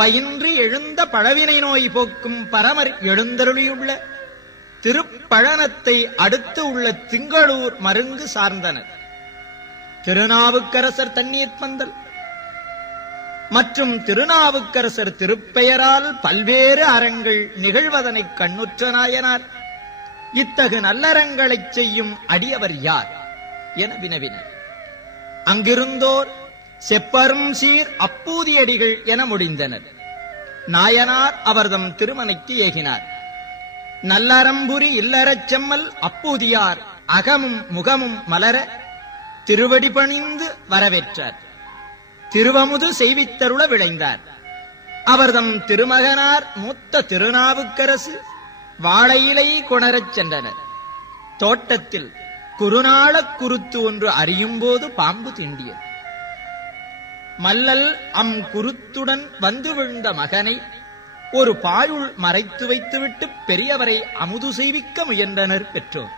பயின்று எழுந்த பழவினை நோய் போக்கும் பரமர் எழுந்தருளியுள்ள திருப்பழனத்தை அடுத்து உள்ள திங்களூர் மருங்கு சார்ந்தனர். திருநாவுக்கரசர் தண்ணீர் பந்தல் மற்றும் திருநாவுக்கரசர் திருப்பெயரால் பல்வேறு அறங்கள் நிகழ்வதனை கண்ணுற்ற நாயனார். இத்தகு நல்லறங்களைச் செய்யும் அடியவர் யார்? என வினவினர். அங்கிருந்தோர் செப்பரும் சீர் அப்பூதியடிகள் என முடிந்தனர். நாயனார் அவர்தம் திருமணைக்கு ஏகினார். நல்லறம்புரி இல்லறச் செம்மல் அப்பூதியார் அகமும் முகமும் மலர திருவடி பணிந்து வரவேற்றார். திருவமுது செய்வித்தருள விளைந்தார் அவர்தம் திருமகனார் மூத்த திருநாவுக்கரசு வாழையிலை கொணரச் சென்றனர். தோட்டத்தில் குறுநாளக் குருத்து ஒன்று அறியும்போது பாம்பு திண்டியது. மல்லல் அம் குருத்துடன் வந்து விழுந்த மகனை ஒரு பாயுள் மறைத்து வைத்துவிட்டு பெரியவரை அமுது செய்விக்க முயன்றனர் பெற்றோர்.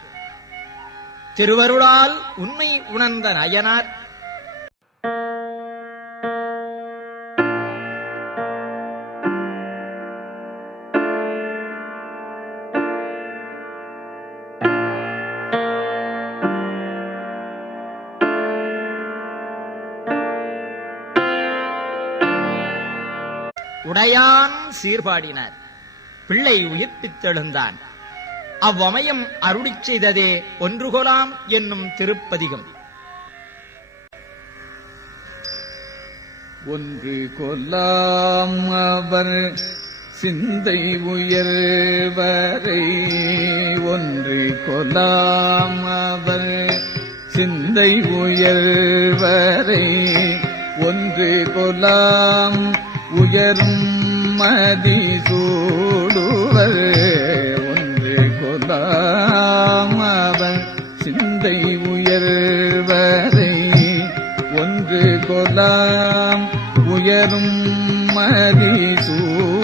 திருவருளால் உண்மை உணர்ந்த நயனார் உடையான் சீர்பாடினார். பிள்ளை உயிர்ப்பித்தெழுந்தான் அவ்வமயம் அருளிச் செய்ததே ஒன்றுகொலாம் என்னும் திருப்பதிகம். ஒன்று கொல்லாம் அவர் சிந்தை உயர்வரை ஒன்று கொல்லாம் அவர் சிந்தை உயர்வரை ஒன்று கொலாம் உயரும் மதி சூடுவர். ஒன்று கொலாம் சிந்தை உயர்வரை ஒன்று கொலாம் உயரும் மதி சூடுவர்.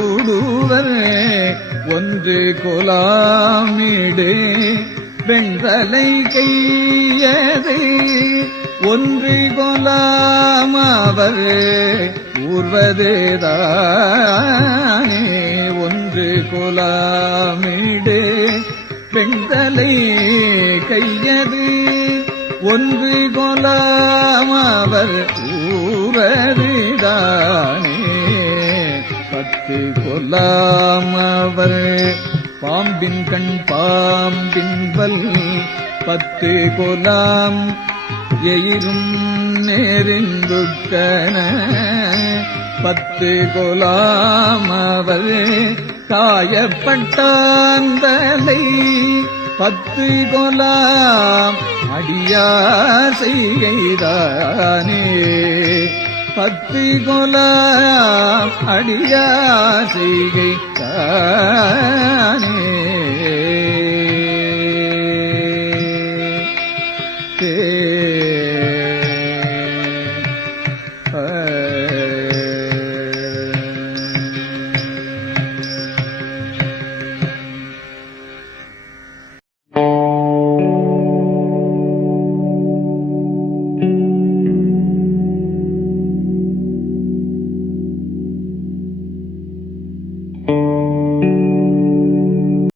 ஒன்று கொலாமிடு வெண்தலை கையது. ஒன்று கொலாம் அவர் ஊர்வதேதானே ஒன்று குலாமிடு பெண்தலை கையது. ஒன்று கொலாம் அவர் ஊரறிதானே பத்து கொல்லாம் அவர் பாம்பின் கண் பாம்பின் பல் பத்து கொலாம் எயிரும் நெருங்குக்கன பத்து கொலாம் காயப்பட்டாந்தலை. பத்து கொலாம் அடியார் செய்கைதானே பத்து கொலாம் அடியார் செய்கைதானே